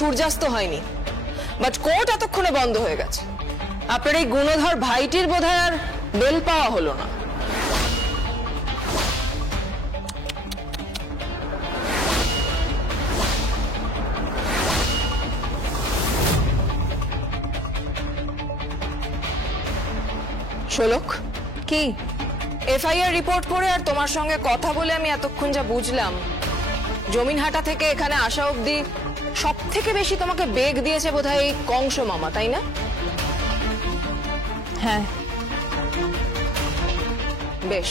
সূর্যাস্ত হয়নি, but court এতক্ষণে বন্ধ হয়ে গেছে। আপনার এই গুণধর ভাইটির বোধহয় আর বেল পাওয়া হলো না। শোলক, কি? এফআইআর রিপোর্ট করে আর তোমার সঙ্গে কথা বলে আমি এতক্ষণ যা বুঝলাম, জমিনহাটা থেকে এখানে আসা অবধি সব থেকে বেশি তোমাকে বেগ দিয়েছে বোধহয় এই কংস মামা, তাই না? হ্যাঁ। বেশ।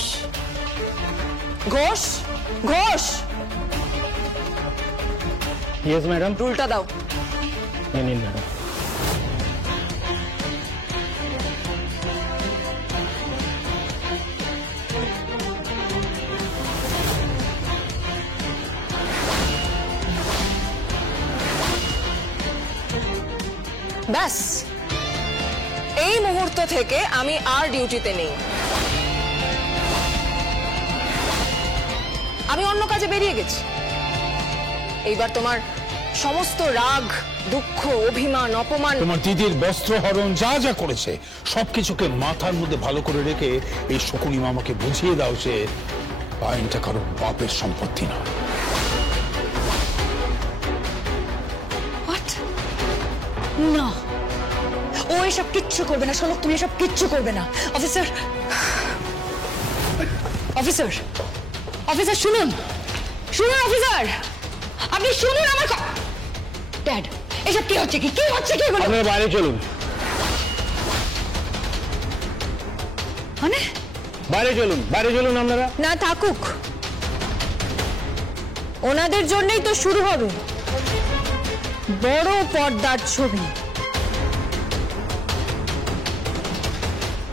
Ghosh, Ghosh, yes madam. রুলটা দাও। নিন ম্যাডাম। ব্যাস, এই মুহূর্ত থেকে আমি আর ডিউটিতে নেই, আমি অন্য কাজে বেরিয়ে গেছি। এইবার তোমার সমস্ত রাগ, দুঃখ, অভিমান, অপমান, তোমার দিদির বস্ত্রহরণ যা যা করেছে সবকিছুকে মাথার মধ্যে ভালো করে রেখে এই শকুনি মামাকে বুঝিয়ে দাও যে আইনটা কারো বাপের সম্পত্তি না। না, ও এসব কিচ্ছু করবে না। শোলক, তুমি এসব কিচ্ছু করবে না। অফিসার, অফিসার, অফিসার শুনুন, শুনুন অফিসার, আপনি শুনুন আমার ড্যাড, এসব কি হচ্ছে? কি হচ্ছে কি? আপনারা বাইরে চলুন। মানে বাইরে চলুন, বাইরে চলুন আপনারা। না, থাকুক, ওনাদের জন্যই তো শুরু হবে বড় পর্দার ছবি,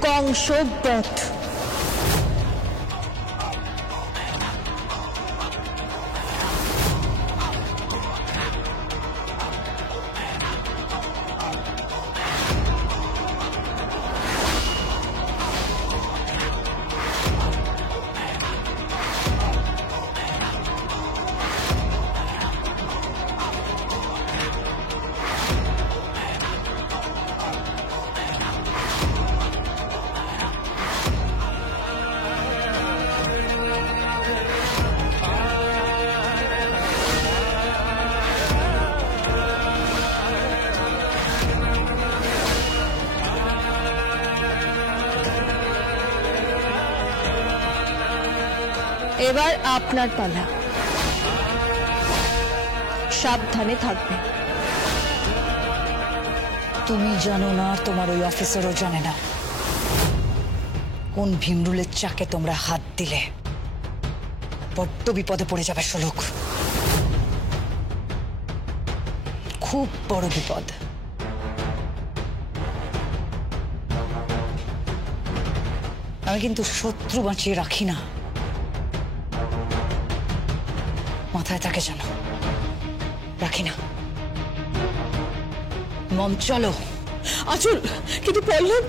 কংসবধ। এবার আপনার পালা, সাবধানে থাকবে। তুমি জানো না, তোমার ওই অফিসারও জানে না কোন ভীমরুলের চাকে তোমরা হাত দিলে বড্ড বিপদে পড়ে যাবে শোলক, খুব বড় বিপদ। আমি কিন্তু শত্রু বাঁচিয়ে রাখি না, মাথায় থাকে জানো, রাখি না। মম চলো। আচল, কিন্তু পল্লব,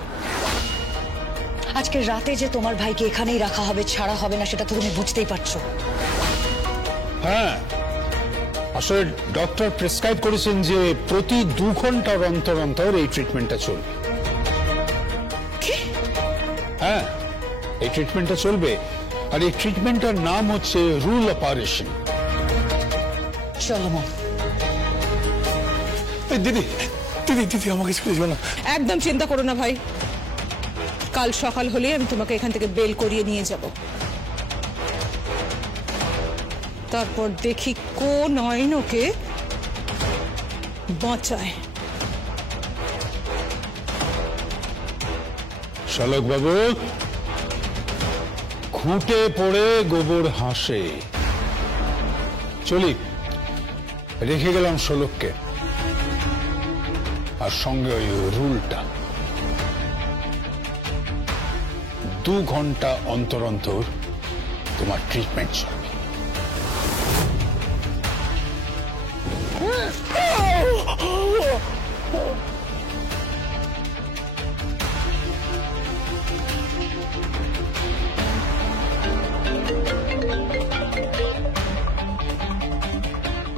আজকে রাতে যে তোমার ভাইকে এখানেই রাখা হবে, ছাড়া হবে না, সেটা তো তুমি বুঝতেই পারছো। হ্যাঁ, আসলে ডক্টর প্রেসক্রাইব করেছেন যে প্রতি 2 ঘন্টার অন্তর অন্তর এই ট্রিটমেন্টটা চলবে। হ্যাঁ, এই ট্রিটমেন্টটা চলবে, আর এই ট্রিটমেন্টটার নাম হচ্ছে রুল অপারেশন। চলো মম। দিদি দিদি দিদি আমাকে কিছু বলো না। একদম চিন্তা করো না ভাই, কাল সকাল হলে আমি তোমাকে এখান থেকে বেল করিয়ে নিয়ে যাব, তারপর দেখি কোন আইন ওকে বাঁচায়। শালক বাবু, খুঁটে পড়ে গোবর হাসে। চলি, রেখে গেলাম শোলককে, আর সঙ্গে ওই রুলটা। 2 ঘন্টা অন্তর অন্তর তোমার ট্রিটমেন্ট চলবে।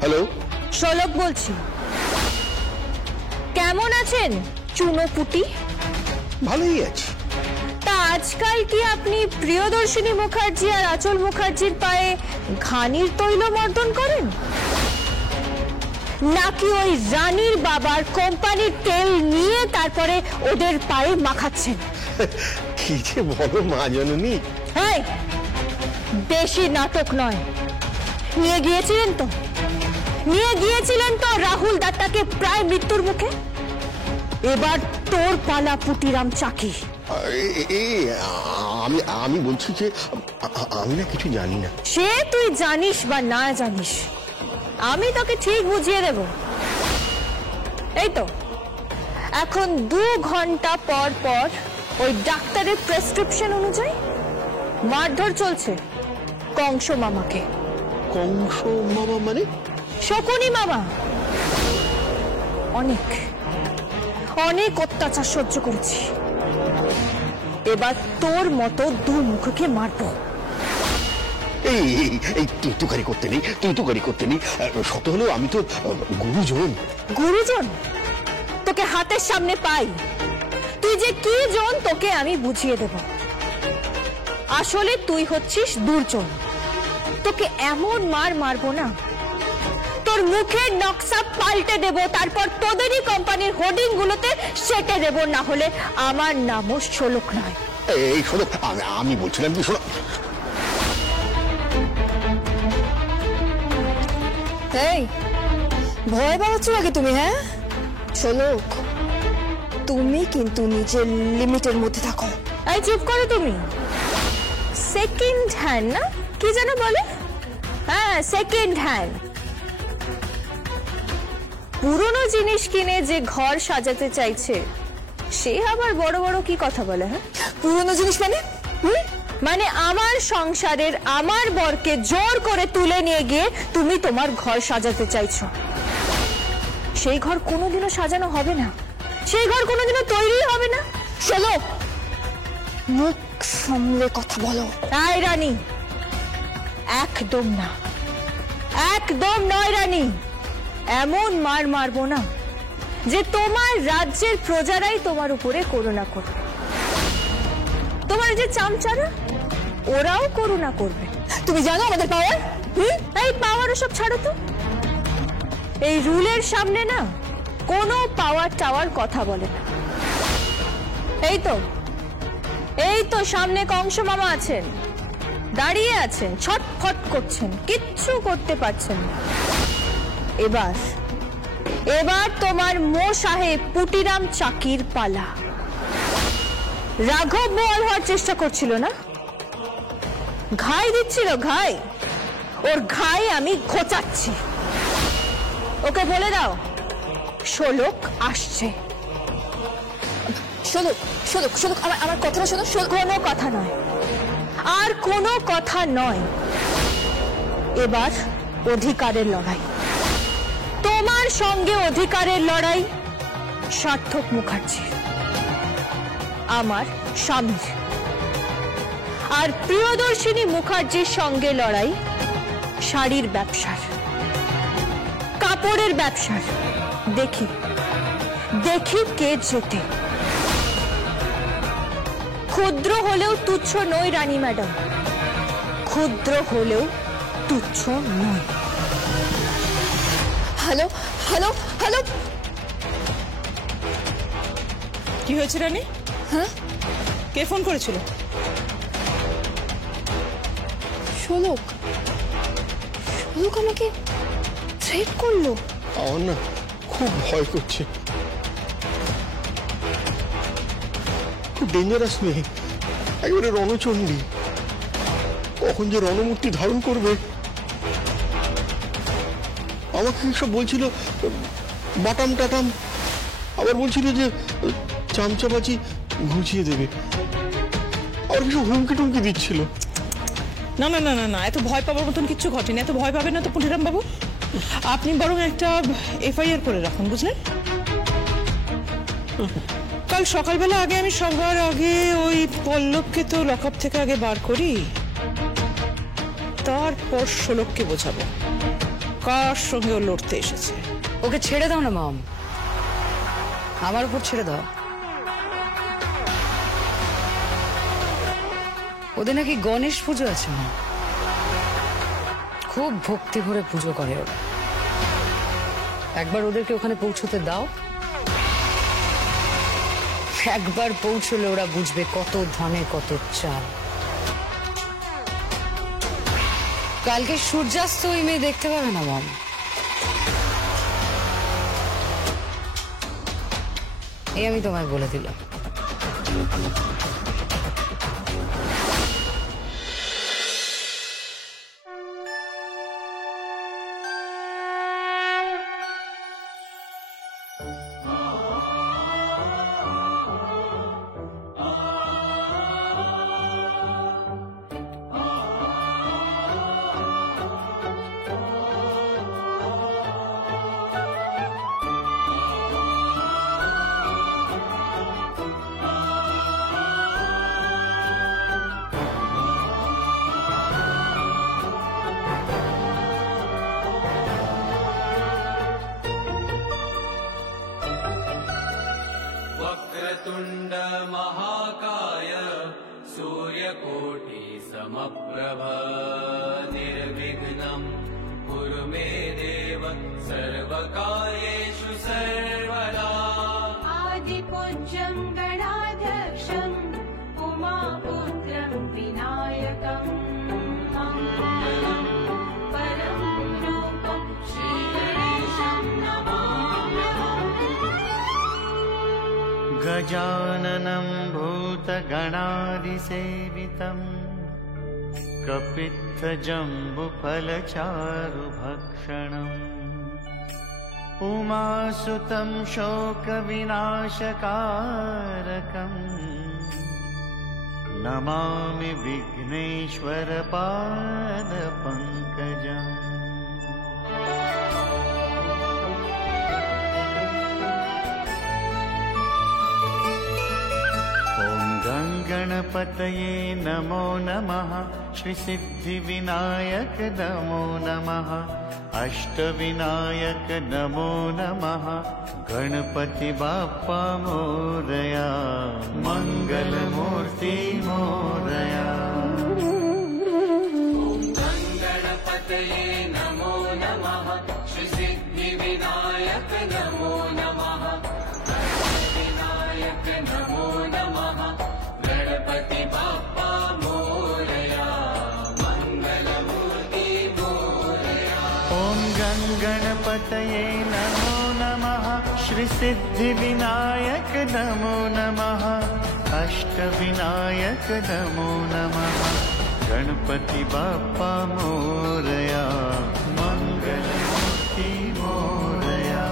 হ্যালো, শোলক বলছি। কেমন আছেন চুনোপুটি? ভালোই আছে। তা আজকাল কি আপনি প্রিয়দর্শিনী মুখার্জি আর আচল মুখার্জির পায়ে ঘানির তৈল মর্দন করেন, নাকি ওই রানীর বাবার কোম্পানির তেল নিয়ে তারপরে ওদের পায়ে মাখাচ্ছেন? কি যে বলো মা জননী। হ্যাঁ, বেশি নাটক নয়। নিয়ে গিয়েছিলেন তো রাহুল দত্তাকে প্রায় মৃত্যুর মুখে। এবার তোর পালা পুটিরাম চাকি। আমি বলছি যে আমি না কিছু জানি না। সে তুই জানিস বা না জানিস, আমি তোকে ঠিক বুঝিয়ে দেব। এই তো এখন 2 ঘন্টা পর পর ওই ডাক্তারের প্রেসক্রিপশন অনুযায়ী মারধর চলছে কংস মামাকে। কংস মামা মানে? শকুনি মামা। অনেক অনেক অত্যাচার সহ্য করেছি, এবার তোর মতো দুমুখকে মারবো। এই তুই তুকারি করতে নেই। সত হলেও আমি তো গুরুজন। গুরুজন? তোকে হাতের সামনে পাই, তুই যে কি জন তোকে আমি বুঝিয়ে দেব। আসলে তুই হচ্ছিস দুর্জন। তোকে এমন মারবো না, তোর মুখের নকশা পাল্টে দেব, তারপর তোদেরই কোম্পানির হোর্ডিং গুলোতে সেটে দেব, না হলে আমার নামও শোলক নয়। এই শোনো, আমি বলছিলাম কি, শোনো। এই ভয় পাচ্ছ নাকি তুমি? হ্যাঁ শোলক, তুমি কিন্তু নিজের লিমিটের মধ্যে থাকো। এই চুপ করো তুমি। সেকেন্ড হ্যান্ড না কি যেন বলে? হ্যাঁ, সেকেন্ড হ্যান্ড। পুরনো জিনিস কিনে যে ঘর সাজাতে চাইছে সে আবার বড় বড় কি কথা বলে? হ্যাঁ, পুরনো জিনিস মানে? মানে আমার সংসারের আমার বরকে জোর করে তুলে নিয়ে গিয়ে তুমি তোমার ঘর সাজাতে চাইছো। সেই ঘর কোনোদিনও সাজানো হবে না, সেই ঘর কোনোদিনও তৈরি হবে না। চলো, মুখ সামলে কথা বলো। আয় রানী, একদম না, একদম নয় রানী। এমন মারবো না যে তোমার রাজ্যের প্রজারাই তোমার উপরে করুণা করবে। তোমার যে চামচারা ওরাও করুণা করবে। তুমি জানো আমাদের পাওয়ার? এই পাওয়ার সব ছাড়ো তো। এই রুলের সামনে না কোনো পাওয়ার টাওয়ার কথা বলে না। এই তো সামনে কংস মামা আছেন, দাঁড়িয়ে আছেন, ছটফট করছেন, কিচ্ছু করতে পারছেন না। এবার তোমার মো সাহেব পুটিরাম চাকির পালা। রাঘব বোয়াল হওয়ার চেষ্টা করছিল না, ঘাই দিচ্ছিল, ঘাই। ওর ঘাই আমি ঘোচাচ্ছি। ওকে বলে দাও শোলক আসছে। শোলক শোলক শোলক, আমার কথাটা শোনো। কোনো কথা নয়, আর কোনো কথা নয়। এবার অধিকারের লড়াই, তোমার সঙ্গে অধিকারের লড়াই সার্থক মুখার্জি আমার স্বামীর, আর প্রিয়দর্শিনী মুখার্জির সঙ্গে লড়াই শাড়ির ব্যবসার, কাপড়ের ব্যবসার। দেখি কে জেতে। ক্ষুদ্র হলেও তুচ্ছ নই রানী ম্যাডাম, ক্ষুদ্র হলেও তুচ্ছ নই। হ্যালো হ্যালো হ্যালো, কি হয়েছে রানী? হ্যাঁ, কে ফোন করেছিল? শোলক আমাকে থ্রেট করলো। আমার না খুব ভয় করছে, খুব ডেঞ্জারাস মেয়ে, একেবারে রণচণ্ডী। কখন যে রণমূর্তি ধারণ করবে। আমাকে সব বলছিল বাটাম টাটাম, আবার বলছিল যে চামচাবাজি ঘুচিয়ে দেবে, আর কিছু হুমকি টুমকি দিচ্ছিল। না না না না না, এত ভয় পাবার মতন কিচ্ছু ঘটেনি। এত ভয় পাবেন না তো পুটিরাম বাবু। আপনি বরং একটা FIR করে রাখুন, বুঝলেন? কাল সকালবেলা আগে আমি সবার আগে ওই পল্লবকে তো লকআপ থেকে আগে বার করি, তারপর শোলককে বোঝাবো কার সঙ্গে ও লড়তে এসেছে। ওকে ছেড়ে দাও না মম। আমার উপর ছেড়ে দাও। ওদের নাকি গণেশ পুজো আছে না, খুব ভক্তি ভরে পুজো করে ওরা। একবার ওদেরকে ওখানে পৌঁছতে দাও, একবার পৌঁছলে ওরা বুঝবে কত ধানে কত চাল। কালকে সূর্যাস্ত ওই মেয়ে দেখতে পাবে না মম। এই আমি তোমায় বলে দিলাম। वक्रतुण्ड महाकाय सूर्यकोटि समप्रभ निर्विघ्नं कुरु मे देव सर्वकार्येषु सर्वदा। आदिपूज्यं गणाध्यक्षं उमापुत्रं विनायकं मङ्गलं परं रूपं श्रीगणेशं नमाम्यहम्। गजाननं भूतगणादिसेवितम् कपित्थजम्बुफलचारुभक्षणम् उमासुतं शोकविनाशकारकम् नमामि विघ्नेश्वरपादपङ्कजम्। गणपतये नमो नमः श्रीसिद्धिविनायक नमो नमः अष्टविनायक नमो नमः गणपति बाप्पा मोरया मंगलमूर्ति मोरया। गणपतये नमो नमः श्रीसिद्धिविनायक नमो नमः अष्टविनायक नमो नमः गणपति बाप्पा मोरया मंगलमूर्ति मोरया। ॐ गणपतये नमो नमः श्रीसिद्धिविनायक नमो नमः अष्टविनायक नमो नमः गणपति बाप्पा मोरया मंगलमूर्ति मोरया।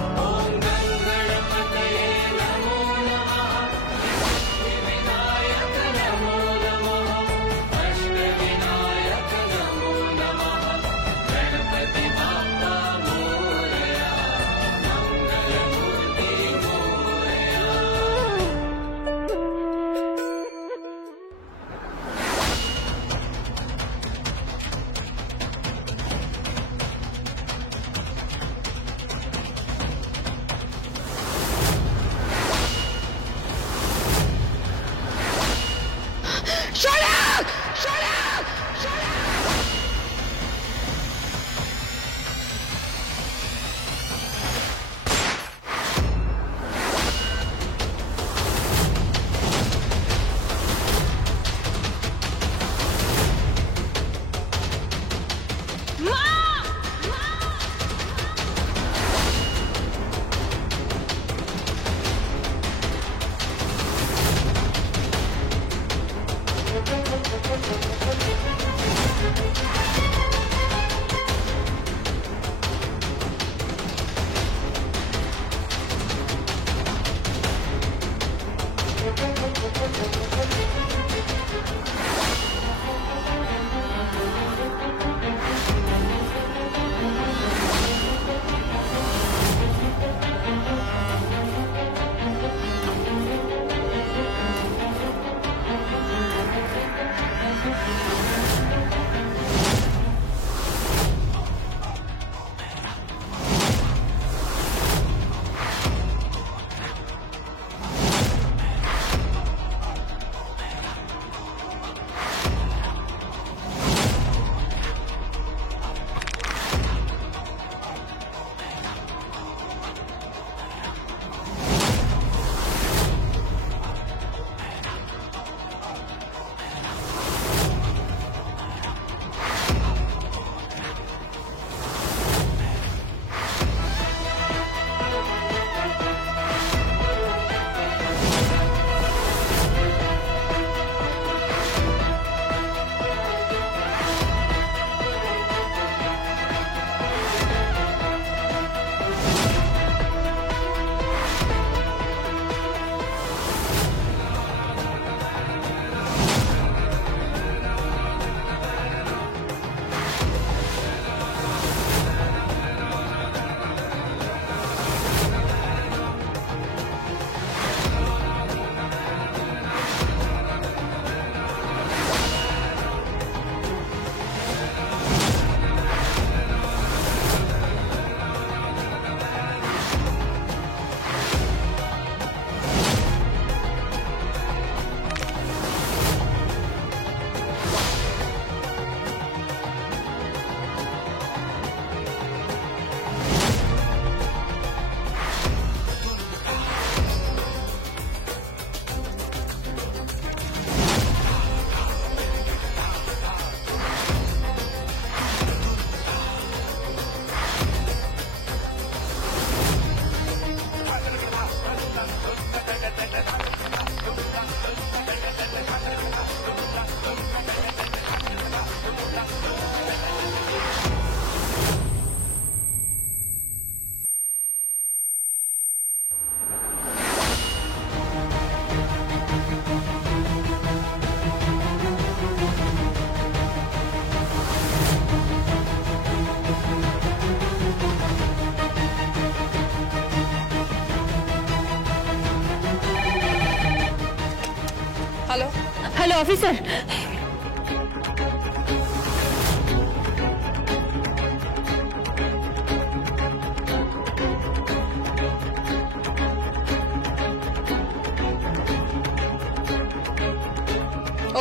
হ্যালো অফিসার,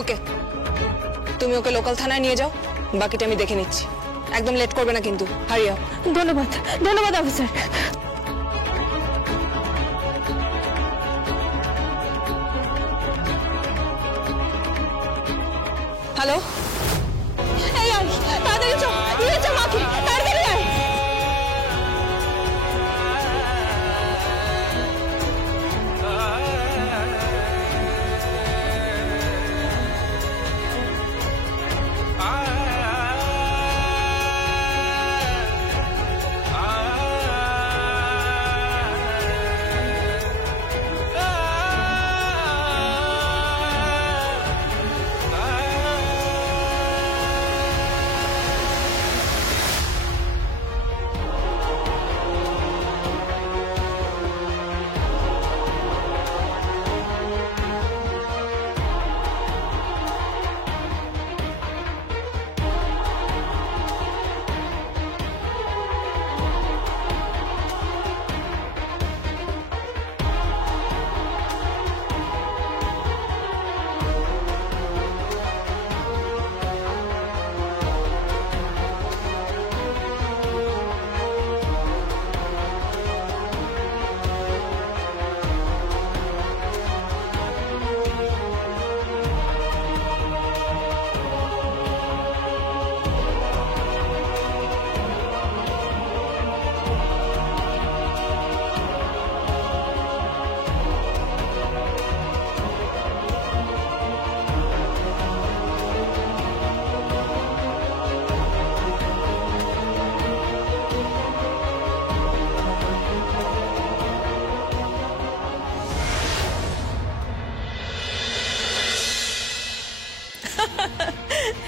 ওকে, তুমি ওকে লোকাল থানায় নিয়ে যাও, বাকিটা আমি দেখে নিচ্ছি। একদম লেট করবে না কিন্তু, হারিয়া। ধন্যবাদ ধন্যবাদ অফিসার। হ্যালো, এই আয়, তাড়াতাড়ি চল, নিয়ে চল মাকে, তাড়াতাড়ি আয়।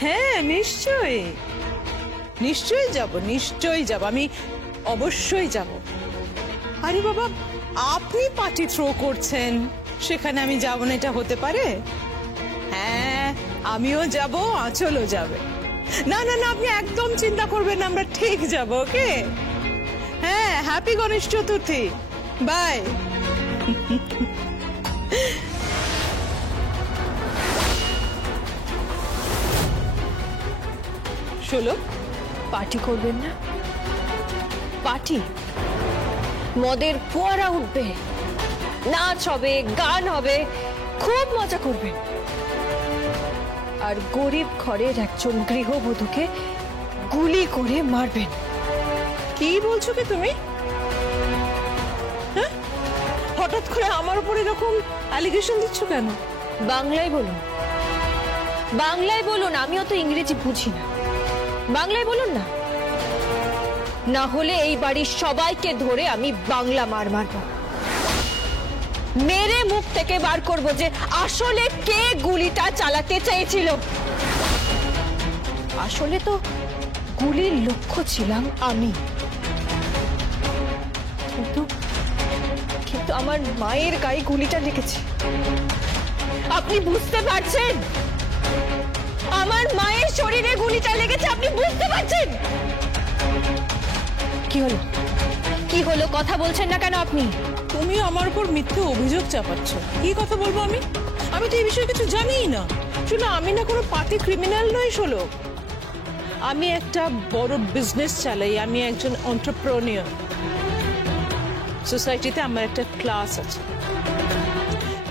হ্যাঁ নিশ্চয়ই নিশ্চয়ই যাব, আমি অবশ্যই যাব। আরে বাবা, আপনি পার্টি থ্রো করছেন, সেখানে আমি যাব না এটা হতে পারে? হ্যাঁ আমিও যাব, আঁচলও যাবে। না না না, আপনি একদম চিন্তা করবেন না, আমরা ঠিক যাব। ওকে, হ্যাঁ, হ্যাপি গণেশ চতুর্থী, বাই। শোলো, পার্টি করবেন না? পার্টি, মদের ফোয়ারা উঠবে, নাচ হবে, গান হবে, খুব মজা করবেন। আর গরিব ঘরের একজন গৃহবধূকে গুলি করে মারবেন। কি বলছো কি তুমি? হ্যাঁ, হঠাৎ করে আমার উপর এরকম অ্যালিগেশন দিচ্ছ কেন? বাংলায় বলুন, বাংলায় বলুন, আমিও তো ইংরেজি বুঝি না, বাংলায় বলুন না, না হলে এই বাড়ির সবাইকে ধরে আমি বাংলা মার মারব, মেরে মুখ থেকে বার করব যে আসলে কে গুলিটা চালাতে চেয়েছিল। আসলে তো গুলির লক্ষ্য ছিলাম আমি, কিন্তু আমার মায়ের গায়ে গুলিটা লেগেছে। আপনি বুঝতে পারছেন? আমার মায়ের শরীরে গুলিটা লেগেছে, আপনি বুঝতে পারছেন? কি হলো, কি হলো, কথা বলছেন না কেন আপনি? তুমি আমার উপর মিথ্যে অভিযোগ চাপাচ্ছ। কি কথা বলবো আমি? আমি তো এই বিষয়ে কিছু জানিই না। শুনো, আমি না কোনো পার্টি ক্রিমিনাল নই। শোনো, আমি একটা বড় বিজনেস চালাই, আমি একজন এন্টারপ্রেনিউর। সোসাইটিতে আমার একটা ক্লাস আছে।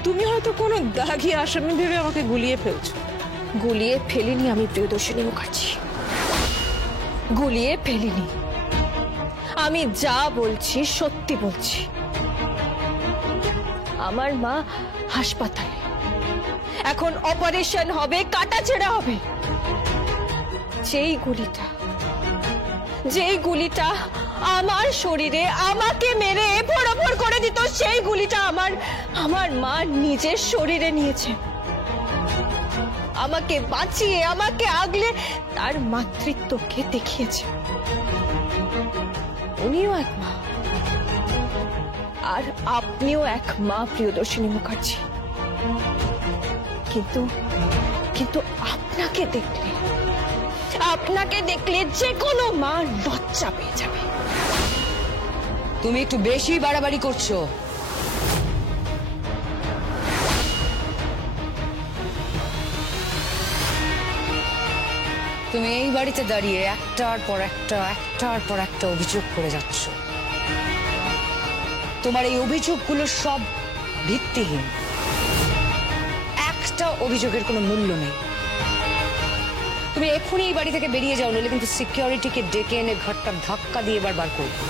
তুমি হয়তো কোনো দাগি আসামি ভেবে আমাকে গুলিয়ে ফেলছো। গুলিয়ে ফেলিনি আমি প্রিয়দর্শিনী মুখার্জি, গুলিয়ে ফেলিনি। আমি যা বলছি সত্যি বলছি। আমার মা হাসপাতালে, এখন অপারেশন হবে, কাটাছেঁড়া হবে। যেই গুলিটা আমার শরীরে আমাকে মেরে এফোড় করে দিত, সেই গুলিটা আমার মা নিজের শরীরে নিয়েছে। আমাকে বাঁচিয়ে, আমাকে আগলে তার মাতৃত্বকে দেখিয়েছে। উনিও এক মা, আর আপনিও এক মা প্রিয়দর্শিনী মুখার্জি। কিন্তু কিন্তু আপনাকে দেখলে যে কোনো মা লজ্জা পেয়ে যাবে। তুমি একটু বেশি বাড়াবাড়ি করছো। তুমি এই বাড়িতে দাঁড়িয়ে একটার পর একটা অভিযোগ করে যাচ্ছ। তোমার এই অভিযোগগুলো সব ভিত্তিহীন। একটা অভিযোগের কোনো মূল্য নেই। তুমি এক্ষুনি এই বাড়ি থেকে বেরিয়ে যাও, নইলে কিন্তু সিকিউরিটিকে ডেকে এনে ঘরটা ধাক্কা দিয়ে এবার বার করবো।